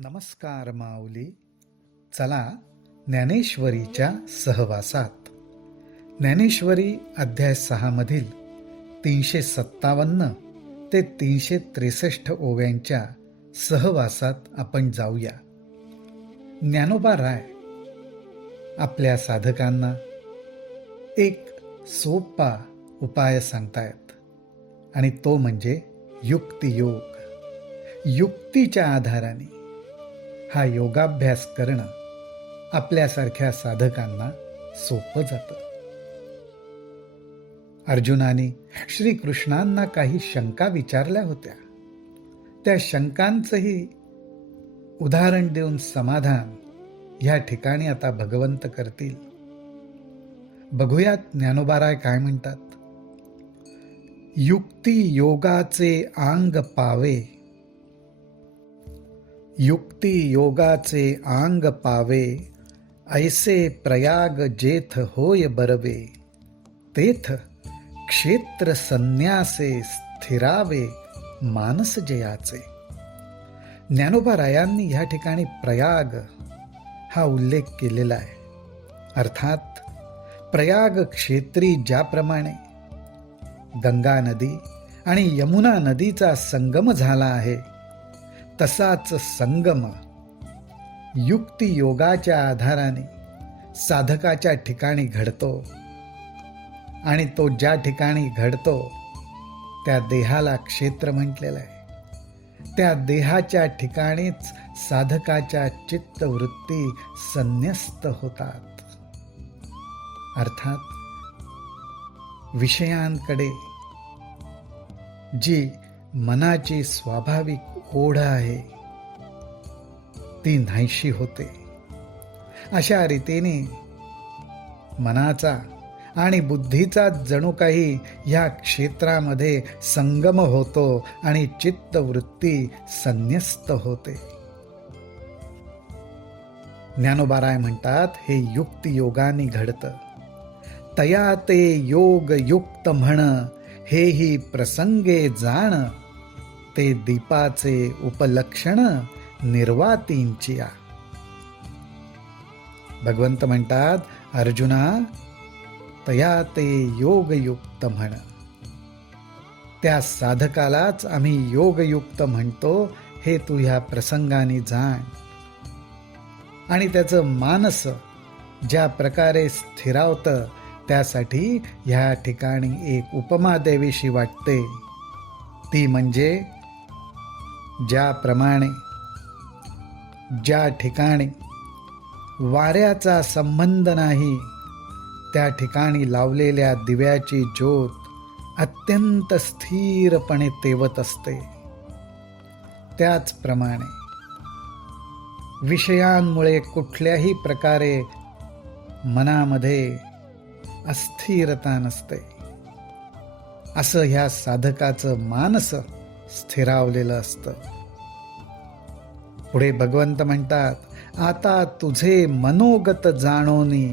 नमस्कार माऊली. चला ज्ञानेश्वरीच्या सहवासात. ज्ञानेश्वरी अध्याय 6 मधील 357 ते 363 ओव्यांच्या सहवासात आपण जाऊया. ज्ञानोबा राय आपल्या साधकांना एक सोपा उपाय सांगतायत आणि तो म्हणजे युक्तियोग. युक्तीच्या आधाराने हा योगाभ्यास करणं आपल्यासारख्या साधकांना सोपं जातं. अर्जुनाने श्रीकृष्णांना काही शंका विचारल्या होत्या. त्या शंकांचंही उदाहरण देऊन समाधान ह्या ठिकाणी आता भगवंत करतील. बघूयात ज्ञानोबाराय काय म्हणतात. युक्ती योगाचे आंग पावे, युक्ती योगाचे आंग पावे, ऐसे प्रयाग जेथ होय बरवे, तेथ क्षेत्र संन्यासे स्थिरावे मानस जयाचे. ज्ञानोबा रायांनी ह्या ठिकाणी प्रयाग हा उल्लेख केलेला आहे. अर्थात प्रयाग क्षेत्री ज्याप्रमाणे गंगा नदी आणि यमुना नदीचा संगम झाला आहे, तसाच संगम युक्ती योगाच्या आधाराने साधकाच्या ठिकाणी घडतो आणि तो ज्या ठिकाणी घडतो त्या देहाला क्षेत्र म्हटलेलं आहे. त्या देहाच्या ठिकाणीच साधकाच्या चित्तवृत्ती संन्यस्त होतात. अर्थात विषयांकडे जी मनाची स्वाभाविक ओढ आहे ती नाहीशी होते. अशा रीतीने मनाचा आणि बुद्धीचा जणू काही या क्षेत्रामध्ये संगम होतो आणि चित्तवृत्ती संन्यस्त होते. ज्ञानोबाराय म्हणतात हे युक्ती योगाने घडतं. तया ते योग युक्त म्हण, हेही प्रसंगे जाण, ते दीपाचे उपलक्षण निर्वातींचिया. भगवंत म्हणतात, अर्जुना तया ते योगयुक्त म्हण. त्या साधकालाच आम्ही योगयुक्त म्हणतो हे तू ह्या प्रसंगाने जाण. आणि त्याचं मानस ज्या प्रकारे स्थिरावतं त्यासाठी ह्या ठिकाणी एक उपमा देवीशी वाटते. ती म्हणजे ज्याप्रमाणे ज्या ठिकाणी वाऱ्याचा संबंध नाही त्या ठिकाणी लावलेल्या दिव्याची ज्योत अत्यंत स्थिरपणे तेवत असते, त्याचप्रमाणे विषयांमुळे कुठल्याही प्रकारे मनामध्ये अस्थिरता नसते. असं ह्या साधकाचं मानस स्थिरावलेलं असतं. पुढे भगवंत म्हणतात, आता तुझे मनोगत जाणोनी,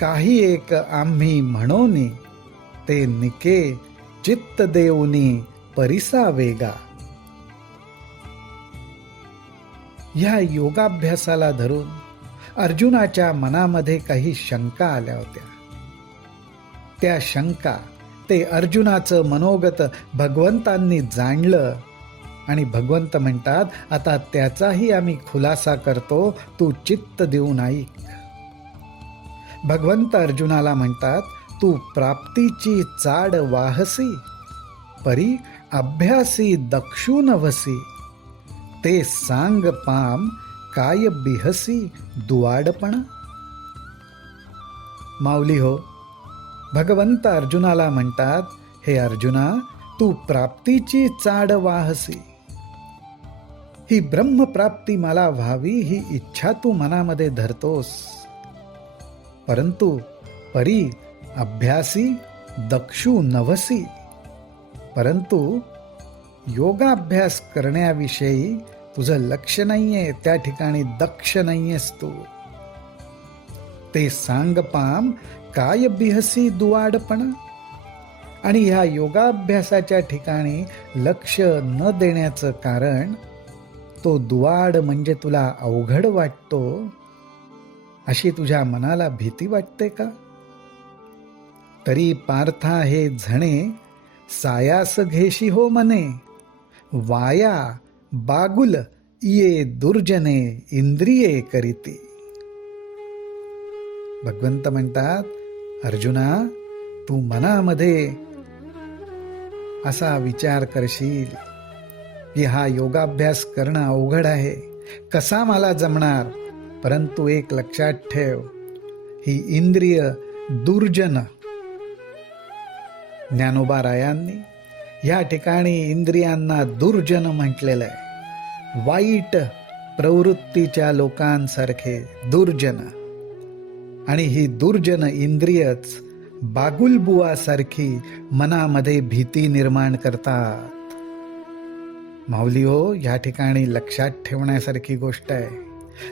काही एक आम्ही म्हणोनी, ते निके चित्त देऊनी परिसा वेगा. ह्या योगाभ्यासाला धरून अर्जुनाच्या मनामध्ये काही शंका आल्या होत्या. त्या शंका ते अर्जुनाचं मनोगत भगवंतांनी जाणलं आणि भगवंत म्हणतात, आता त्याचाही आम्ही खुलासा करतो, तू चित्त देऊन ऐक. भगवंत अर्जुनाला म्हणतात, तू प्राप्तीची चाड वाहसी, परी अभ्यासी दक्षू नवसी, ते सांग पाम काय बिहसी दुवाडपणा. माऊली हो, भगवंत अर्जुनाला म्हणतात, हे अर्जुना तू प्राप्तीची चाड वाहसी, ही ब्रह्मप्राप्ती मला व्हावी ही इच्छा तू मनामध्ये धरतोस. परंतु परी अभ्यासी दक्षू नवसी, परंतु योगाभ्यास करण्याविषयी तुझं लक्ष नाहीये, त्या ठिकाणी दक्ष नाहीयेस तू. ते सांग पाम काय बिहसी दुवाडपणा. आणि ह्या योगाभ्यासाच्या ठिकाणी लक्ष न देण्याचं कारण तो दुवाड म्हणजे तुला अवघड वाटतो, अशी तुझ्या मनाला भीती वाटते का? तरी पार्था हे झणे सायास घेशी हो मने, वाया बागुल ये दुर्जने इंद्रिये करीती. भगवंत म्हणतात, अर्जुना, तू मनामध्ये असा विचार करशील की हा योगाभ्यास करणं अवघड आहे, कसा मला जमणार. परंतु एक लक्षात ठेव, ही इंद्रिय दुर्जन. ज्ञानोबा रायांनी या ठिकाणी इंद्रियांना दुर्जन म्हटलेलं आहे. वाईट प्रवृत्तीच्या लोकांसारखे दुर्जन. आणि ही दुर्जन इंद्रियच बागुलबुवासारखी मनामध्ये भीती निर्माण करतात. माऊली हो, या ठिकाणी लक्षात ठेवण्यासारखी गोष्ट आहे.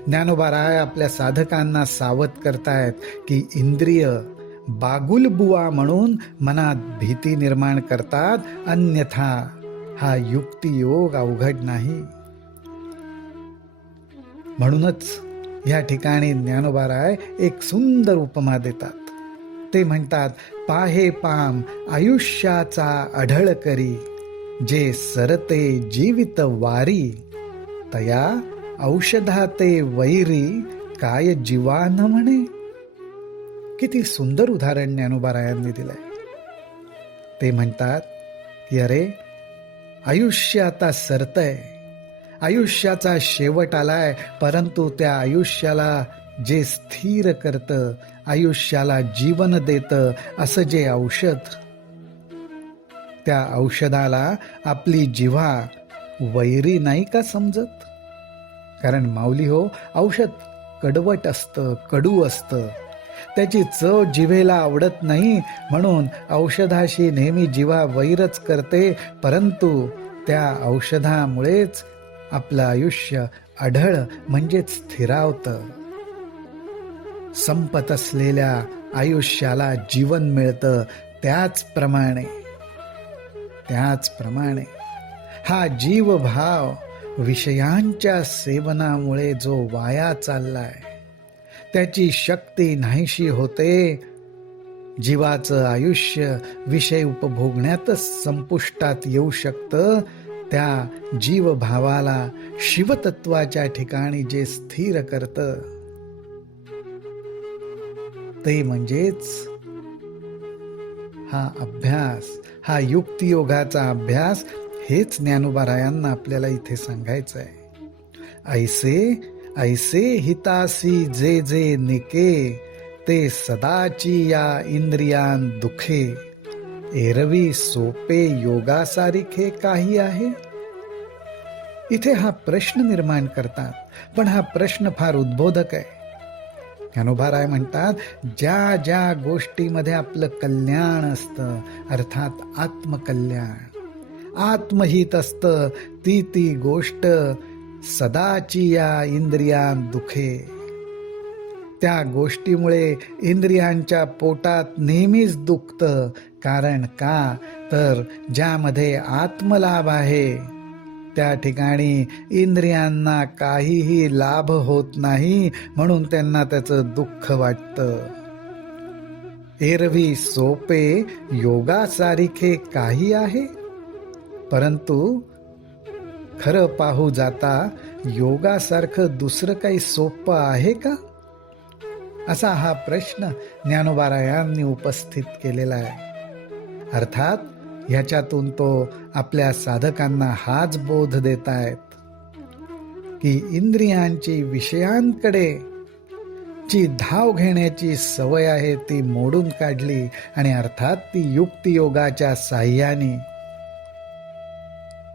ज्ञानोबा राय आपल्या साधकांना सावध करतायत की इंद्रिय बागुलबुवा म्हणून मनात भीती निर्माण करतात, अन्यथा हा युक्तियोग अवघड नाही. म्हणूनच या ठिकाणी ज्ञानोबा राय एक सुंदर उपमा देतात. ते म्हणतात, पाहे पाम आयुष्याचा अढळ करी, जे सरते जीवित वारी, तया औषधाते वैरी, काय जीवान म्हणे. किती सुंदर उदाहरण ज्ञानोबा रायांनी दिलंय. ते म्हणतात की अरे, आयुष्य आता सरतय, आयुष्याचा शेवट आलाय, परंतु त्या आयुष्याला जे स्थिर करतं, आयुष्याला जीवन देतं, असं जे औषध, त्या औषधाला आपली जिव्हा वैरी नाही का समजत. कारण माऊली हो, औषध कडवट असतं, कडू असतं, त्याची चव जिभेला आवडत नाही, म्हणून औषधाशी नेहमी जिव्हा वैरच करते. परंतु त्या औषधामुळेच आपलं आयुष्य अढळ म्हणजेच स्थिरावतं. संपत असलेल्या आयुष्याला जीवन मिळतं. त्याचप्रमाणे हा जीवभाव विषयांच्या सेवनामुळे जो वाया चाललाय, त्याची शक्ती नाहीशी होते. जीवाचं आयुष्य विषय उपभोगण्यातच संपुष्टात येऊ शकतं. त्या जीवभावाला शिवतत्वाच्या ठिकाणी जे स्थिर करतं, ते म्हणजेच हा अभ्यास, हा युक्तियोगाचा अभ्यास. हेच ज्ञानोबा रायांना आपल्याला इथे सांगायचं आहे. ऐसे हितासी जे जे निके, ते सदाची या इंद्रियां दुखे, एरवी सोपे योगासारिखे काही आहे. इथे हा प्रश्न निर्माण करतात, पण हा प्रश्न फार उद्बोधक आहे. ज्ञानोबा राय म्हणतात, ज्या ज्या गोष्टीमध्ये आपलं कल्याण असतं, अर्थात आत्मकल्याण, आत्महित असतं, ती गोष्ट सदाची या इंद्रियां दुखे. त्या गोष्टीमुळे इंद्रियांच्या पोटात नेहमीच दुखतं. कारण का, तर ज्यामध्ये आत्मलाभ आहे, त्या ठिकाणी इंद्रियांना काहीही लाभ होत नाही, म्हणून त्यांना त्याचं दुःख वाटतं. एरवी सोपे योगासारिखे काही आहे, परंतु खरं पाहू जाता योगासारखं दुसरं काही सोपं आहे का, असा हा प्रश्न ज्ञानोबा रायांनी उपस्थित केलेला आहे. अर्थात ह्याच्यातून तो आपल्या साधकांना हाच बोध देतायत की इंद्रियांची विषयांकडे जी धाव घेण्याची सवय आहे ती मोडून काढली, आणि अर्थात ती युक्तियोगाच्या साह्याने,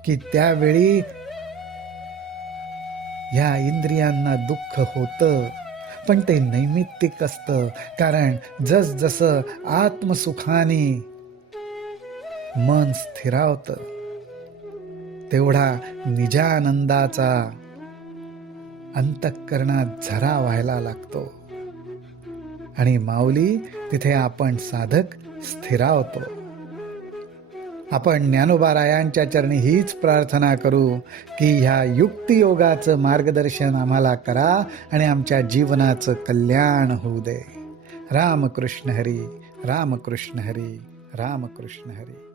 की त्यावेळी ह्या इंद्रियांना दुःख होतं, पण ते नैमित्तिक असतं. कारण जसजसं आत्मसुखाने मन स्थिरावतं, तेवढा निजानंदाचा अंतःकरणात झरा व्हायला लागतो, आणि माऊली तिथे आपण साधक स्थिरावतो. आपण ज्ञानोबारायांच्या चरणी हीच प्रार्थना करू की ह्या युक्तियोगाचं मार्गदर्शन आम्हाला करा आणि आमच्या जीवनाचं कल्याण होऊ दे. रामकृष्ण हरी, रामकृष्ण हरी, रामकृष्ण हरी.